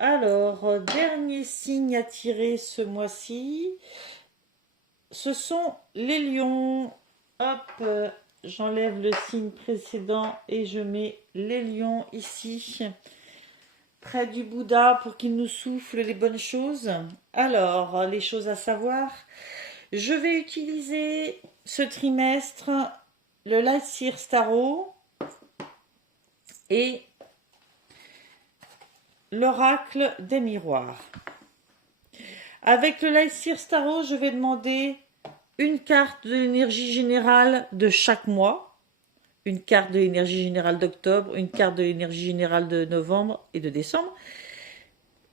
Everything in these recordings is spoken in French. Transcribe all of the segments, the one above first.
Alors, dernier signe à tirer ce mois-ci, ce sont les lions. Hop, j'enlève le signe précédent et je mets les lions ici, près du Bouddha pour qu'il nous souffle les bonnes choses. Alors, les choses à savoir, je vais utiliser ce trimestre le Light Seer Tarot et l'oracle des miroirs. Avec le Light Seer Tarot, je vais demander une carte de l'énergie générale de chaque mois, une carte de l'énergie générale d'octobre, une carte de l'énergie générale de novembre et de décembre.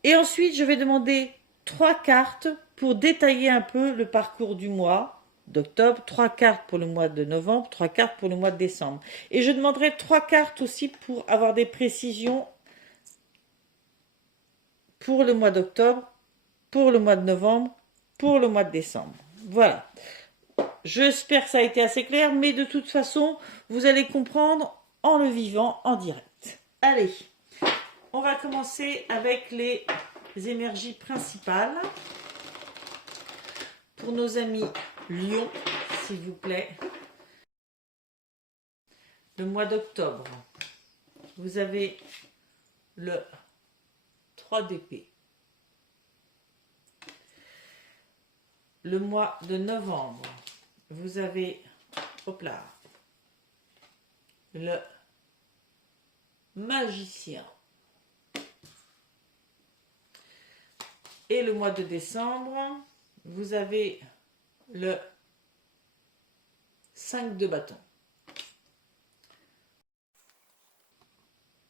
Et ensuite, je vais demander 3 cartes pour détailler un peu le parcours du mois d'octobre, 3 cartes pour le mois de novembre, 3 cartes pour le mois de décembre. Et je demanderai 3 cartes aussi pour avoir des précisions pour le mois d'octobre, pour le mois de novembre, pour le mois de décembre. Voilà. J'espère que ça a été assez clair, mais de toute façon, vous allez comprendre en le vivant en direct. Allez, on va commencer avec les énergies principales. Pour nos amis Lions, s'il vous plaît. Le mois d'octobre, vous avez le 3 d'épée. Le mois de novembre, vous avez, hop là, le magicien. Et le mois de décembre, vous avez le 5 de bâton.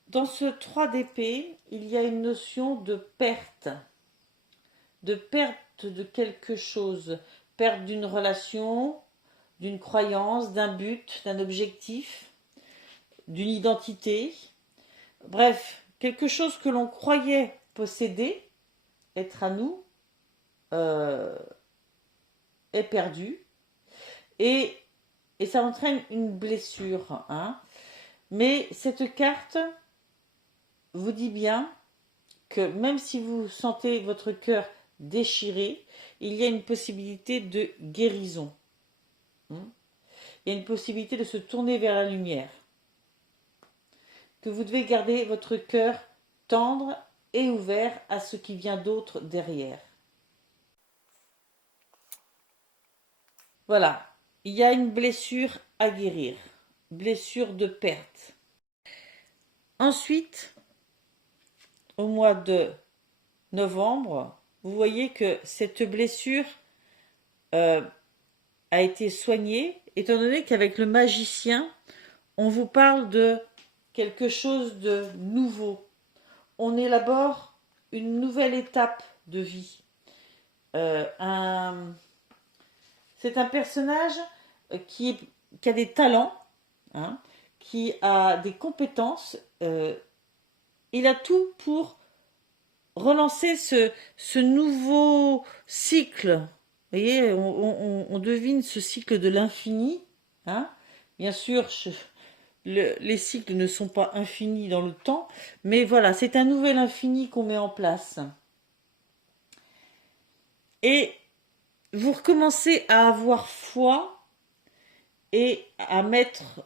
Dans ce 3 d'épée, il y a une notion de perte de quelque chose, perte d'une relation, d'une croyance, d'un but, d'un objectif, d'une identité. Bref, quelque chose que l'on croyait posséder, être à nous, est perdu. Et ça entraîne une blessure. Hein. Mais cette carte vous dit bien que même si vous sentez votre cœur déchiré, il y a une possibilité de guérison. Il y a une possibilité de se tourner vers la lumière. Que vous devez garder votre cœur tendre et ouvert à ce qui vient d'autre derrière. Voilà, il y a une blessure à guérir, blessure de perte. Ensuite, au mois de novembre, vous voyez que cette blessure a été soignée, étant donné qu'avec le magicien, on vous parle de quelque chose de nouveau. On élabore une nouvelle étape de vie. C'est un personnage qui a des talents, hein, qui a des compétences. Il a tout pour relancer ce nouveau cycle. Vous voyez, on devine ce cycle de l'infini. Hein. Bien sûr, les cycles ne sont pas infinis dans le temps, mais voilà, c'est un nouvel infini qu'on met en place. Et vous recommencez à avoir foi et à mettre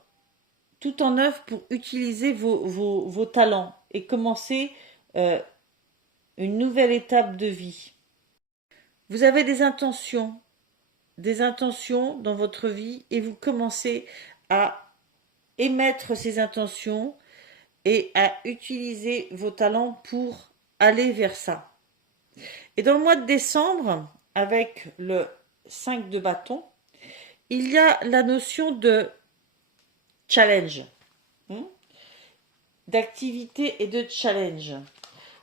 tout en œuvre pour utiliser vos talents et commencer une nouvelle étape de vie. Vous avez des intentions dans votre vie et vous commencez à émettre ces intentions et à utiliser vos talents pour aller vers ça. Et dans le mois de décembre, avec le 5 de bâton, il y a la notion de challenge, d'activité et de challenge.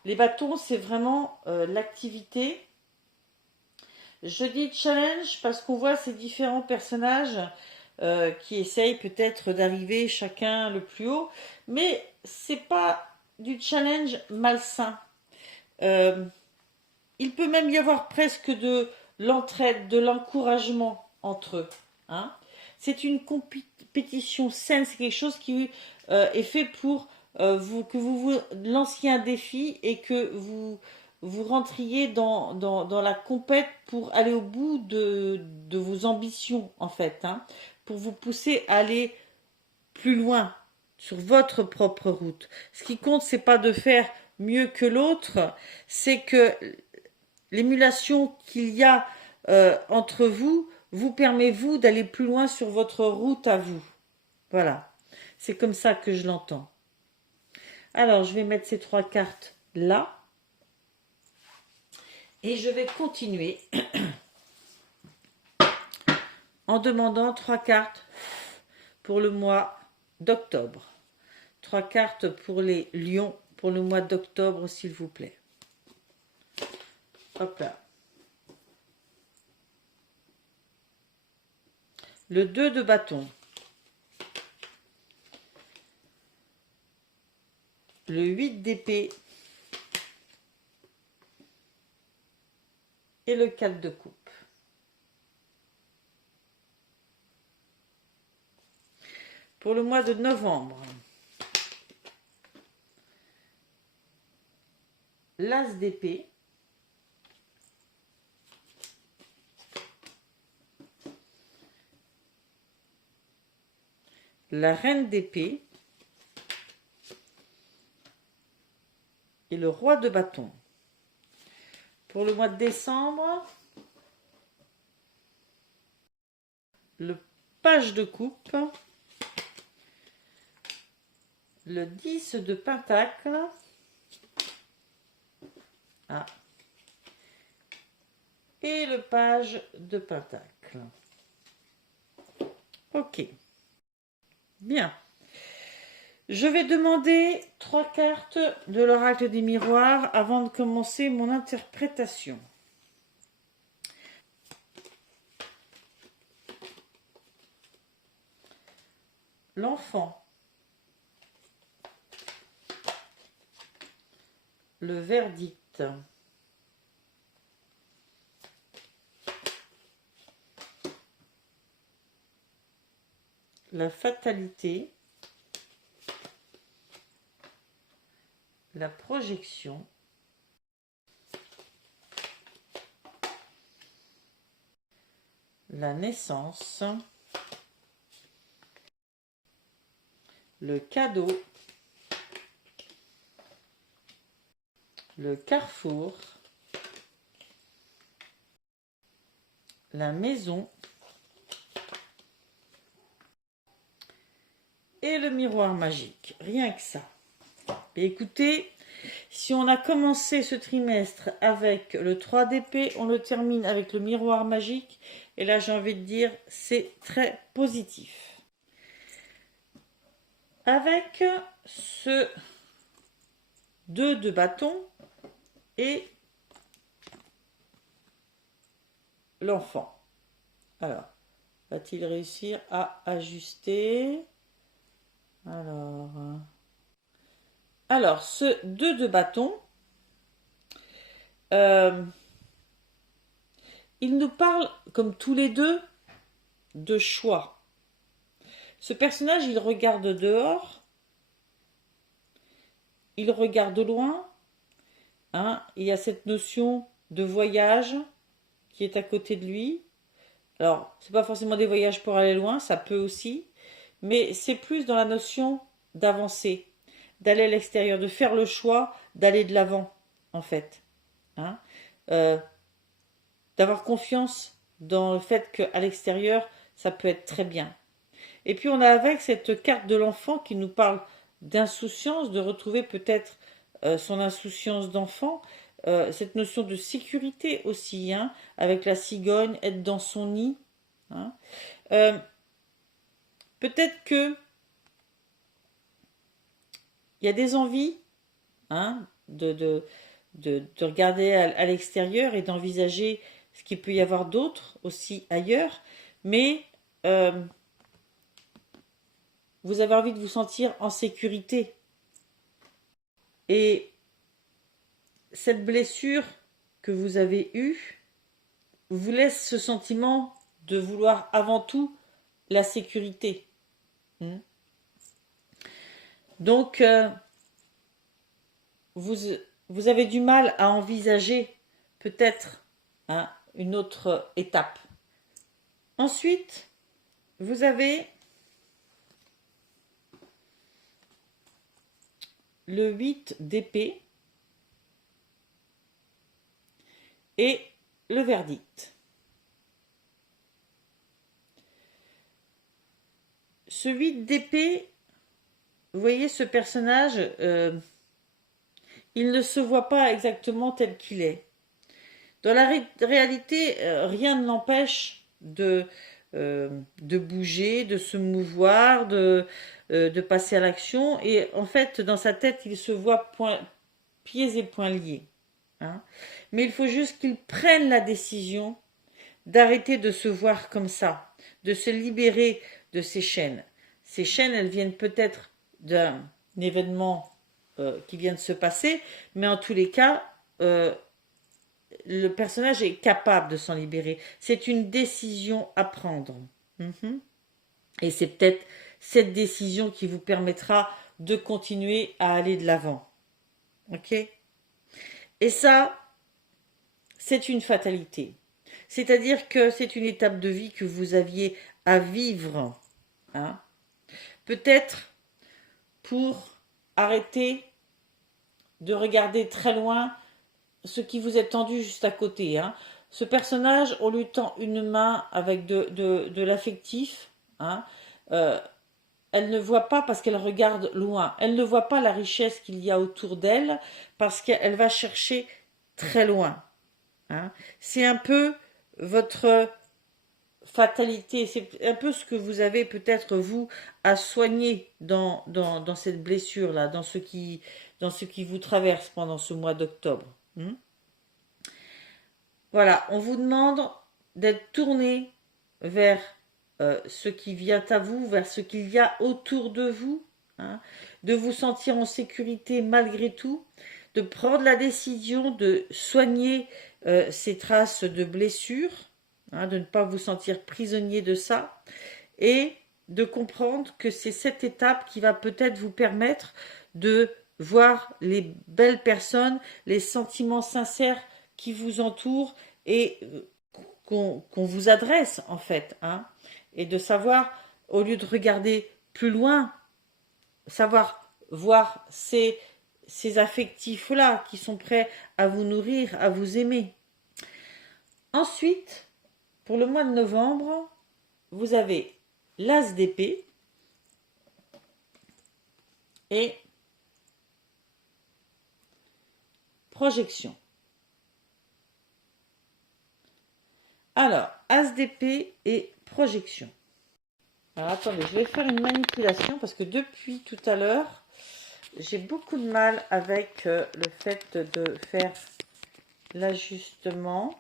Les bâtons, c'est vraiment l'activité. Je dis challenge parce qu'on voit ces différents personnages qui essayent peut-être d'arriver chacun le plus haut, mais c'est pas du challenge malsain. Il peut même y avoir presque de l'entraide, de l'encouragement entre eux. Hein. C'est une compétition saine, c'est quelque chose qui est fait pour que vous lanciez un défi et que vous rentriez dans la compète pour aller au bout de vos ambitions, en fait, hein, pour vous pousser à aller plus loin sur votre propre route. Ce qui compte, c'est pas de faire mieux que l'autre, c'est que l'émulation qu'il y a entre vous vous permet, vous, d'aller plus loin sur votre route à vous. Voilà. C'est comme ça que je l'entends. Alors, je vais mettre ces 3 cartes là. Et je vais continuer en demandant 3 cartes pour le mois d'octobre. 3 cartes pour les lions pour le mois d'octobre, s'il vous plaît. Hop là. Le 2 de bâton. Le 8 d'épée. Et le 4 de coupe. Pour le mois de novembre, l'as d'épée, la reine d'épée et le roi de bâton. Pour le mois de décembre, le page de coupe, le 10 de pentacle, et le page de pentacle. Ok. Bien. Je vais demander 3 cartes de l'oracle des miroirs avant de commencer mon interprétation. L'enfant. Le verdict. La fatalité. La projection. La naissance. Le cadeau. Le carrefour. La maison. Et le miroir magique. Rien que ça. Et écoutez, si on a commencé ce trimestre avec le 3 d'épée, on le termine avec le miroir magique. Et là, j'ai envie de dire, c'est très positif. Avec ce 2 de bâton et l'enfant. Alors, va-t-il réussir à ajuster? Alors, ce 2 de bâton, il nous parle, comme tous les deux, de choix. Ce personnage, il regarde dehors, il regarde loin, hein, il y a cette notion de voyage qui est à côté de lui. Alors, c'est pas forcément des voyages pour aller loin, ça peut aussi, mais c'est plus dans la notion d'avancer, d'aller à l'extérieur, de faire le choix d'aller de l'avant, en fait. Hein, d'avoir confiance dans le fait qu'à l'extérieur, ça peut être très bien. Et puis on a avec cette carte de l'enfant qui nous parle d'insouciance, de retrouver peut-être son insouciance d'enfant, cette notion de sécurité aussi, hein, avec la cigogne, être dans son nid. Hein. Peut-être que il y a des envies, hein, de regarder à l'extérieur et d'envisager ce qu'il peut y avoir d'autre aussi ailleurs, mais vous avez envie de vous sentir en sécurité. Et cette blessure que vous avez eue vous laisse ce sentiment de vouloir avant tout la sécurité. Donc, vous, vous avez du mal à envisager peut-être hein, une autre étape. Ensuite, vous avez le 8 d'épée et le verdict. Ce 8 d'épée, vous voyez ce personnage, il ne se voit pas exactement tel qu'il est. Dans la réalité, rien ne l'empêche de bouger, de se mouvoir, de passer à l'action. Et en fait, dans sa tête, il se voit pieds et poings liés. Hein. Mais il faut juste qu'il prenne la décision d'arrêter de se voir comme ça, de se libérer de ces chaînes. Ces chaînes, elles viennent peut-être d'un événement qui vient de se passer, mais en tous les cas, le personnage est capable de s'en libérer. C'est une décision à prendre. Et c'est peut-être cette décision qui vous permettra de continuer à aller de l'avant. Ok? Et ça, c'est une fatalité. C'est-à-dire que c'est une étape de vie que vous aviez à vivre. Hein? Peut-être pour arrêter de regarder très loin ce qui vous est tendu juste à côté. Hein. Ce personnage, on lui tend une main avec de l'affectif. Hein. Elle ne voit pas parce qu'elle regarde loin. Elle ne voit pas la richesse qu'il y a autour d'elle parce qu'elle va chercher très loin. Hein. C'est un peu votre fatalité, c'est un peu ce que vous avez peut-être vous à soigner dans cette blessure-là, dans ce qui vous traverse pendant ce mois d'octobre. Voilà, on vous demande d'être tourné vers ce qui vient à vous, vers ce qu'il y a autour de vous, hein, de vous sentir en sécurité malgré tout, de prendre la décision de soigner ces traces de blessures, hein, de ne pas vous sentir prisonnier de ça, et de comprendre que c'est cette étape qui va peut-être vous permettre de voir les belles personnes, les sentiments sincères qui vous entourent et qu'on vous adresse en fait, hein, et de savoir, au lieu de regarder plus loin, savoir voir ces affectifs-là qui sont prêts à vous nourrir, à vous aimer. Ensuite, pour le mois de novembre, vous avez l'as d'épée et projection. Alors, as d'épée et projection. Alors, attendez, je vais faire une manipulation parce que depuis tout à l'heure, j'ai beaucoup de mal avec le fait de faire l'ajustement.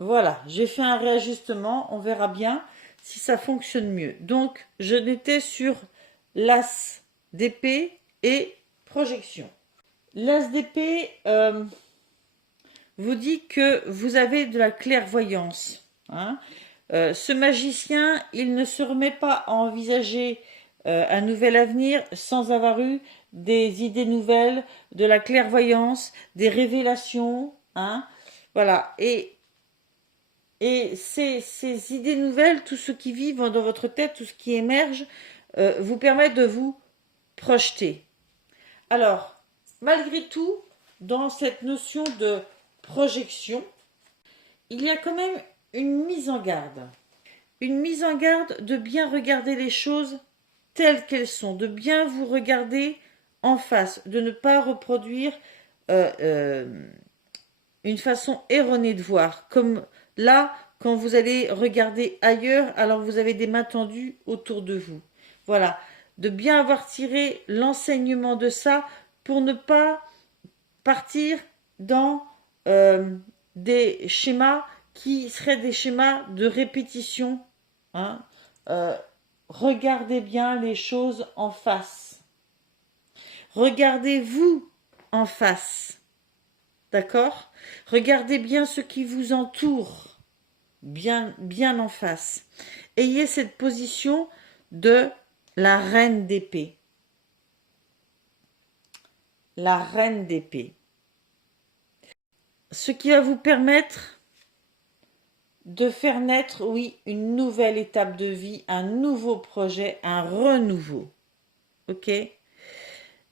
Voilà, j'ai fait un réajustement, on verra bien si ça fonctionne mieux. Donc, je n'étais sur l'as d'épée et projection. L'as d'épée vous dit que vous avez de la clairvoyance. Hein. Ce magicien, il ne se remet pas à envisager un nouvel avenir sans avoir eu des idées nouvelles, de la clairvoyance, des révélations. Hein. Voilà, et ces idées nouvelles, tout ce qui vit dans votre tête, tout ce qui émerge, vous permet de vous projeter. Alors, malgré tout, dans cette notion de projection, il y a quand même une mise en garde. Une mise en garde de bien regarder les choses telles qu'elles sont, de bien vous regarder en face, de ne pas reproduire une façon erronée de voir. Comme là, quand vous allez regarder ailleurs, alors vous avez des mains tendues autour de vous. Voilà, de bien avoir tiré l'enseignement de ça pour ne pas partir dans des schémas qui seraient des schémas de répétition. Hein. Regardez bien les choses en face. Regardez-vous en face. D'accord? Regardez bien ce qui vous entoure, bien en face. Ayez cette position de la reine d'épée. la reine d'épée. Ce qui va vous permettre de faire naître, oui, une nouvelle étape de vie, un nouveau projet, un renouveau. Ok?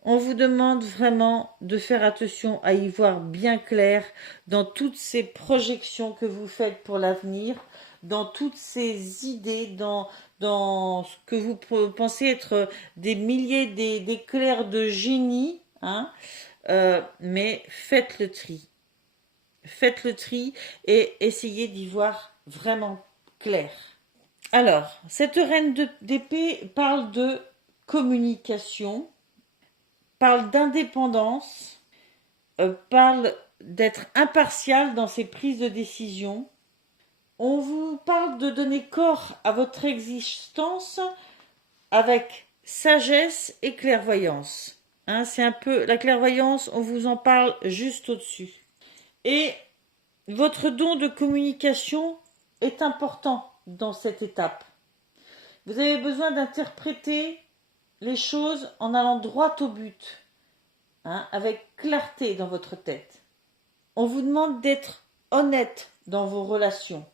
On vous demande vraiment de faire attention à y voir bien clair dans toutes ces projections que vous faites pour l'avenir, dans toutes ces idées, dans ce que vous pensez être des milliers d'éclairs de génie, hein, mais faites le tri. Faites le tri et essayez d'y voir vraiment clair. Alors, cette reine d'épée parle de communication, parle d'indépendance, parle d'être impartial dans ses prises de décision. On vous parle de donner corps à votre existence avec sagesse et clairvoyance. Hein, c'est un peu la clairvoyance, on vous en parle juste au-dessus. Et votre don de communication est important dans cette étape. Vous avez besoin d'interpréter les choses en allant droit au but, hein, avec clarté dans votre tête. On vous demande d'être honnête dans vos relations.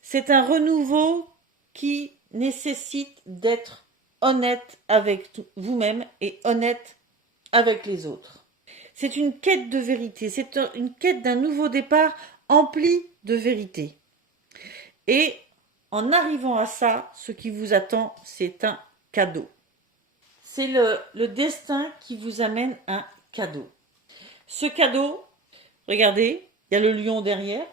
C'est un renouveau qui nécessite d'être honnête avec vous-même et honnête avec les autres. C'est une quête de vérité, c'est une quête d'un nouveau départ empli de vérité. Et en arrivant à ça, ce qui vous attend, c'est un cadeau. C'est le destin qui vous amène un cadeau. Ce cadeau, regardez, il y a le lion derrière.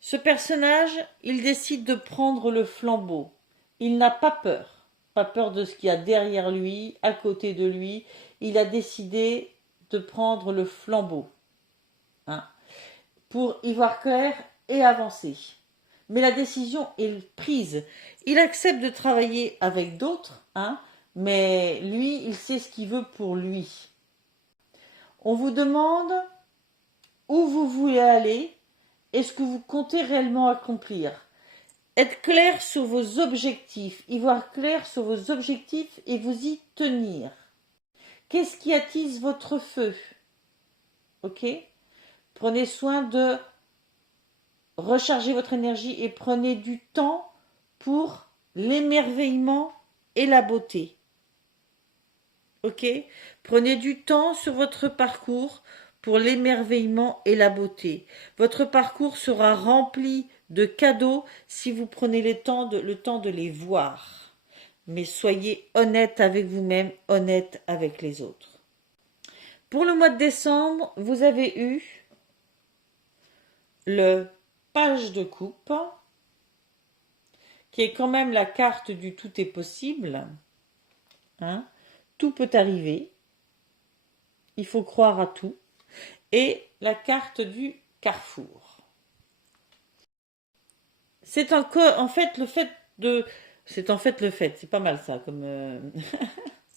Ce personnage, il décide de prendre le flambeau. Il n'a pas peur de ce qu'il y a derrière lui, à côté de lui. Il a décidé de prendre le flambeau, hein, pour y voir clair et avancer. Mais la décision est prise. Il accepte de travailler avec d'autres, hein, mais lui, il sait ce qu'il veut pour lui. On vous demande où vous voulez aller et ce que vous comptez réellement accomplir. Être clair sur vos objectifs, y voir clair sur vos objectifs et vous y tenir. Qu'est-ce qui attise votre feu? Ok? Prenez soin de recharger votre énergie et prenez du temps pour l'émerveillement et la beauté. Ok? Prenez du temps sur votre parcours pour l'émerveillement et la beauté. Votre parcours sera rempli de cadeaux si vous prenez le temps de les voir. Mais soyez honnête avec vous-même, honnête avec les autres. Pour le mois de décembre, vous avez eu le page de coupe, qui est quand même la carte du tout est possible. Hein? Tout peut arriver. Il faut croire à tout. Et la carte du carrefour. C'est en fait le fait de... C'est en fait le fait, c'est pas mal ça.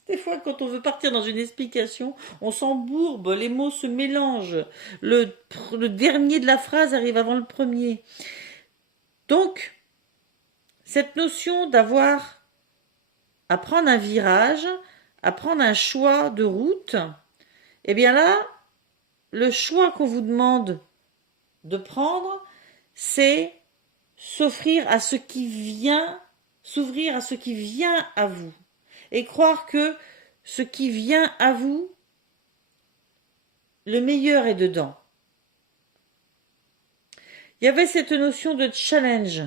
Des fois, quand on veut partir dans une explication, on s'embourbe, les mots se mélangent. Le dernier de la phrase arrive avant le premier. Donc, cette notion à prendre un virage, à prendre un choix de route, eh bien là, le choix qu'on vous demande de prendre, c'est s'offrir à ce qui vient, s'ouvrir à ce qui vient à vous. Et croire que ce qui vient à vous, le meilleur est dedans. Il y avait cette notion de challenge.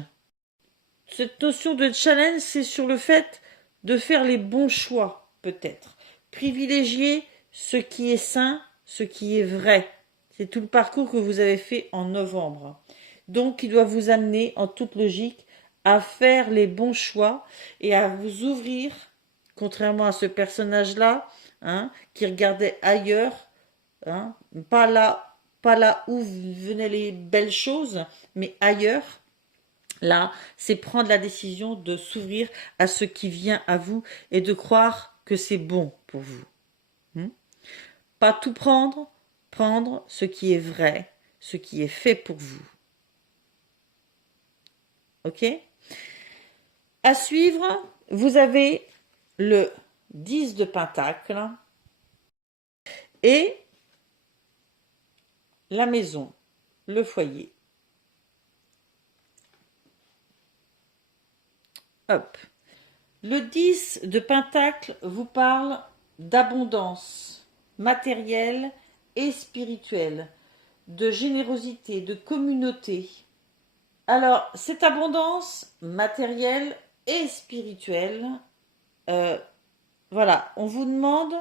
Cette notion de challenge, c'est sur le fait de faire les bons choix, peut-être. Privilégier ce qui est sain, ce qui est vrai. C'est tout le parcours que vous avez fait en novembre. Donc, il doit vous amener, en toute logique, à faire les bons choix et à vous ouvrir, contrairement à ce personnage-là, hein, qui regardait ailleurs, hein, pas là où venaient les belles choses, mais ailleurs. Là, c'est prendre la décision de s'ouvrir à ce qui vient à vous et de croire que c'est bon pour vous. Pas tout prendre, prendre ce qui est vrai, ce qui est fait pour vous. Ok? À suivre, vous avez le 10 de Pentacle. et la maison, le foyer. Hop. Le 10 de Pentacle vous parle d'abondance matérielle et spirituelle, de générosité, de communauté. Alors, cette abondance matérielle et spirituelle, voilà, on vous demande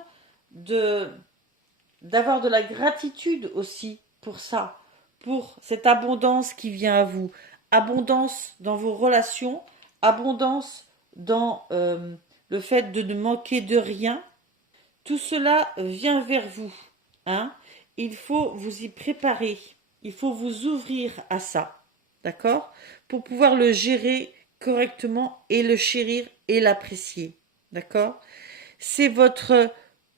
d'avoir de la gratitude aussi pour ça, pour cette abondance qui vient à vous. Abondance dans vos relations, abondance dans le fait de ne manquer de rien. Tout cela vient vers vous, hein. Il faut vous y préparer, il faut vous ouvrir à ça, d'accord, pour pouvoir le gérer correctement et le chérir et l'apprécier, d'accord. C'est votre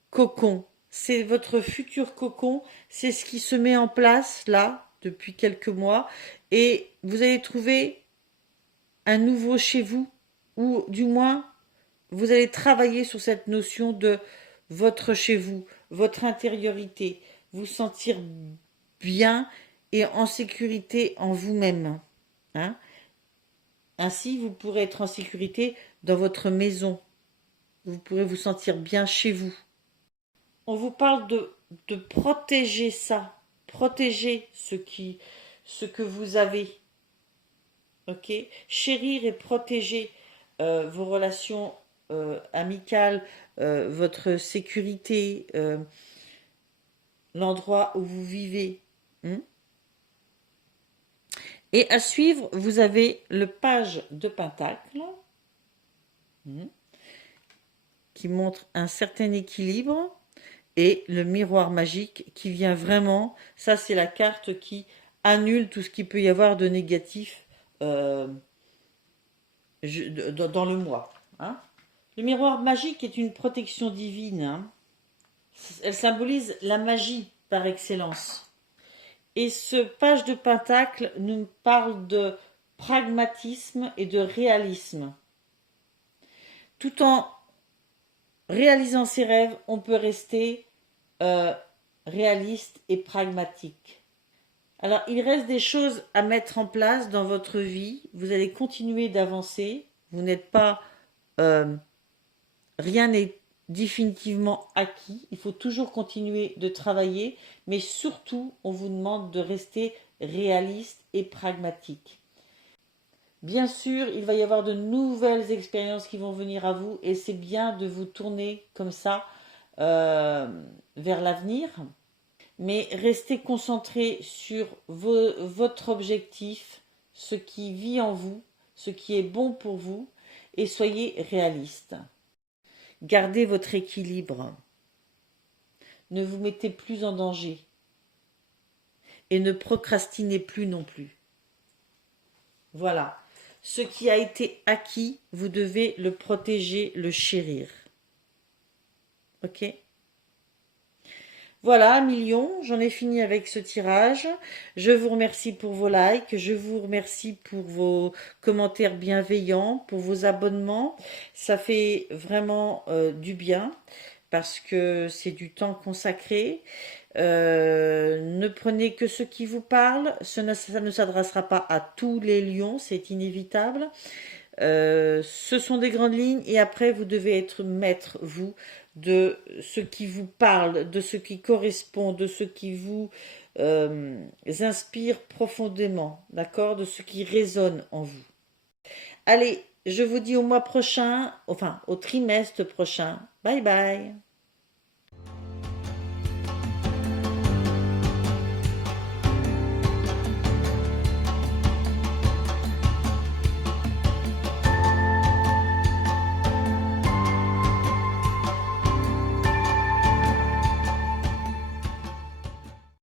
cocon, c'est votre futur cocon, c'est ce qui se met en place là depuis quelques mois et vous allez trouver un nouveau chez vous, ou du moins vous allez travailler sur cette notion de votre chez vous, votre intériorité, vous sentir bien et en sécurité en vous-même, hein. Ainsi, vous pourrez être en sécurité dans votre maison. Vous pourrez vous sentir bien chez vous. On vous parle de protéger ça, protéger ce que vous avez. Ok, chérir et protéger vos relations amicales, votre sécurité, l'endroit où vous vivez. Et à suivre, vous avez le page de Pentacle qui montre un certain équilibre et le miroir magique qui vient vraiment, ça c'est la carte qui annule tout ce qu'il peut y avoir de négatif dans le mois, hein. Le miroir magique est une protection divine, hein. Elle symbolise la magie par excellence. Et ce page de Pentacle nous parle de pragmatisme et de réalisme. Tout en réalisant ses rêves, on peut rester réaliste et pragmatique. Alors, il reste des choses à mettre en place dans votre vie. Vous allez continuer d'avancer. Vous n'êtes pas... rien n'est définitivement acquis. Il faut toujours continuer de travailler. Mais surtout, on vous demande de rester réaliste et pragmatique. Bien sûr, il va y avoir de nouvelles expériences qui vont venir à vous. Et c'est bien de vous tourner comme ça vers l'avenir. Mais restez concentré sur votre objectif, ce qui vit en vous, ce qui est bon pour vous, et soyez réaliste. Gardez votre équilibre. Ne vous mettez plus en danger. Et ne procrastinez plus non plus. Voilà. Ce qui a été acquis, vous devez le protéger, le chérir. Ok ? Voilà, millions, j'en ai fini avec ce tirage. Je vous remercie pour vos likes, je vous remercie pour vos commentaires bienveillants, pour vos abonnements. Ça fait vraiment du bien parce que c'est du temps consacré. Ne prenez que ce qui vous parle, ça ne s'adressera pas à tous les lions, c'est inévitable. Ce sont des grandes lignes et après vous devez être maître, vous, de ce qui vous parle, de ce qui correspond, de ce qui vous inspire profondément, d'accord, de ce qui résonne en vous. Allez, je vous dis au mois prochain, enfin au trimestre prochain. Bye bye.